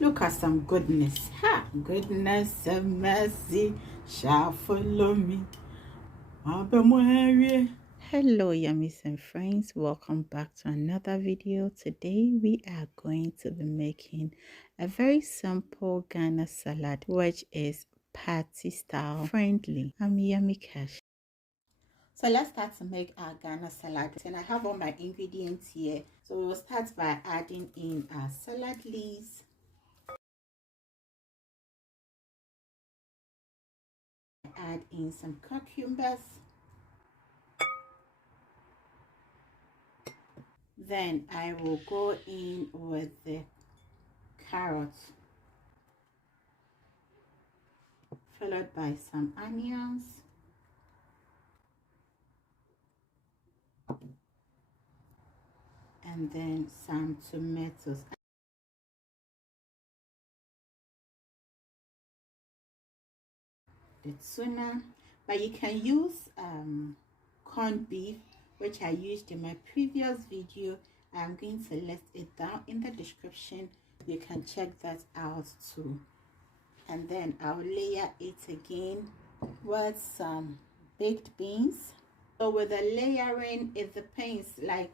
Look at some goodness. Ha! Goodness and mercy shall follow me. Hello, yummies and friends. Welcome back to another video. Today we are going to be making a very simple Ghana salad, which is party style friendly. I'm Yummy Cash. So let's start to make our Ghana salad. And I have all my ingredients here. So we will start by adding in our salad leaves. Add in some cucumbers. Then I will go in with the carrots, followed by some onions, and then some tomatoes. The tuna, but you can use corned beef, which I used in my previous video. I'm going to list it down in the description. You can check that out too. And then I'll layer it again with some baked beans. So with the layering, it depends, like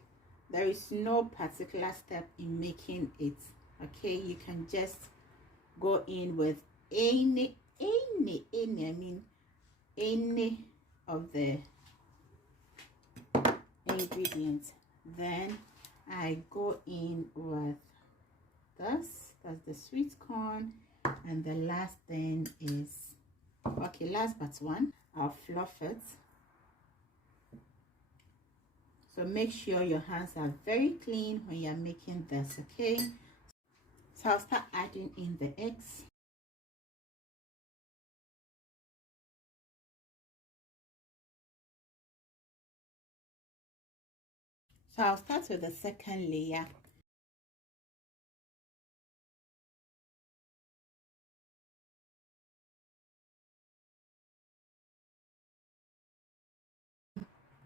there is no particular step in making it. Okay, you can just go in with any of the ingredients. Then I go in with this. That's the sweet corn. And the last thing is, okay, last but one, I'll fluff it. So make sure your hands are very clean when you're making this, okay? So I'll start adding in the eggs. So I'll start with the second layer.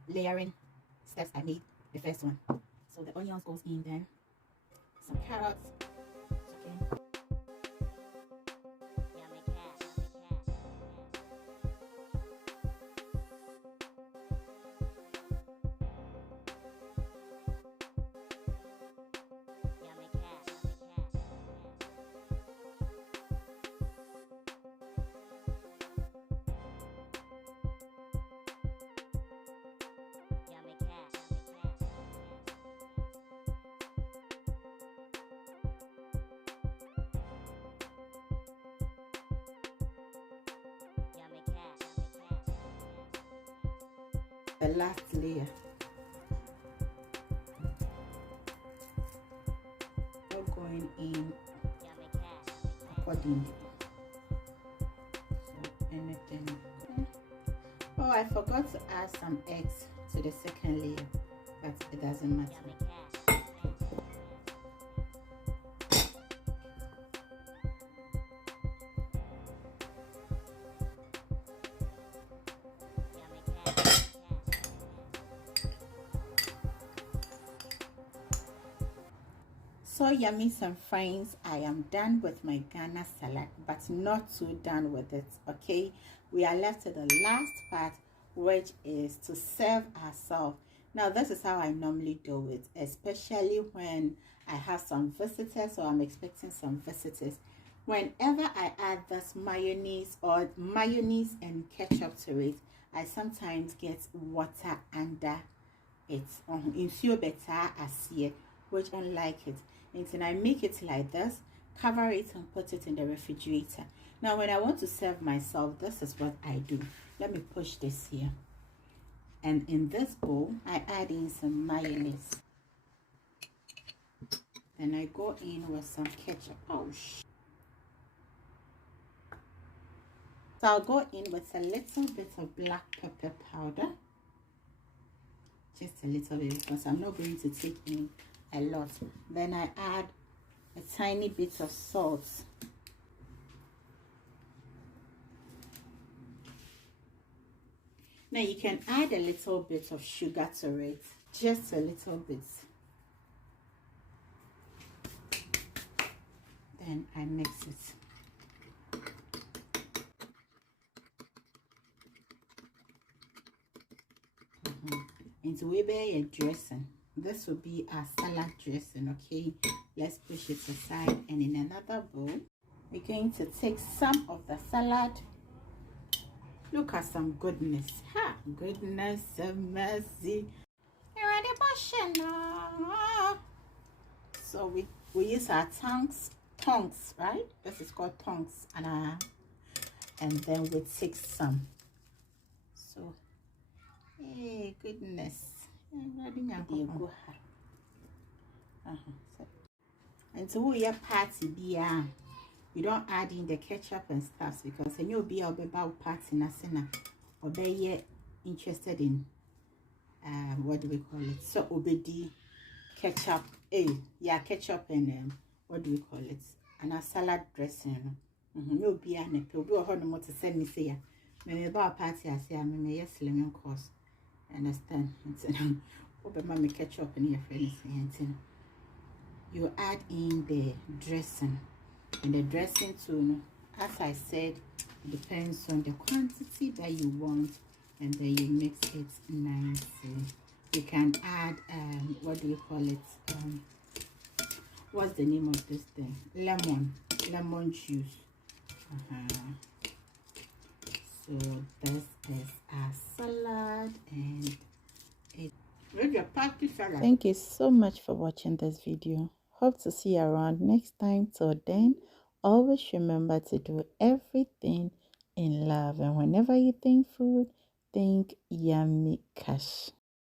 Layering steps I made the first one. So the onions goes in, then some carrots, chicken. The last layer. All going in accordingly. So anything. Oh, I forgot to add some eggs to the second layer, but it doesn't matter. So yummies and friends, I am done with my Ghana salad, but not too done with it. Okay, we are left to the last part, which is to serve ourselves. Now this is how I normally do it, especially when I have some visitors or I'm expecting some visitors. Whenever I add this mayonnaise or mayonnaise and ketchup to it, I sometimes get water under it. In few better as here, which I don't like it. And then I make it like this, cover it and put it in the refrigerator. Now when I want to serve myself, this is what I do. Let me push this here. And in this bowl, I add in some mayonnaise. Then I go in with some ketchup. Oh, so I'll go in with a little bit of black pepper powder. Just a little bit, because I'm not going to take in a lot. Then I add a tiny bit of salt. Now you can add a little bit of sugar to it, just a little bit. and I mix it. Into we be a dressing. This will be our salad dressing. Okay, let's push it aside, and in another bowl we're going to take some of the salad. Look at some goodness. Ha! Goodness of mercy. So we use our tongues, right? This is called tongues, and then we take some. So, hey, goodness. And so we are party beer. You don't add in the ketchup and stuff because then you'll be about party nasina or be interested in what do we call it? So obedi ketchup, ketchup and what do we call it? And a salad dressing. You'll be an apple. Be a honey more to send me say, maybe about party. I say, I'm a yes, lemon course. Understand? It's open mommy ketchup and your friends. You add in the dressing. And the dressing too, as I said, depends on the quantity that you want, and then you mix it nicely. You can add what do you call it? What's the name of this thing? Lemon juice. So this is our salad, and it's your party salad. Thank you so much for watching this video. Hope to see you around next time. Till then, always remember to do everything in love, and whenever you think food, think yummy cash.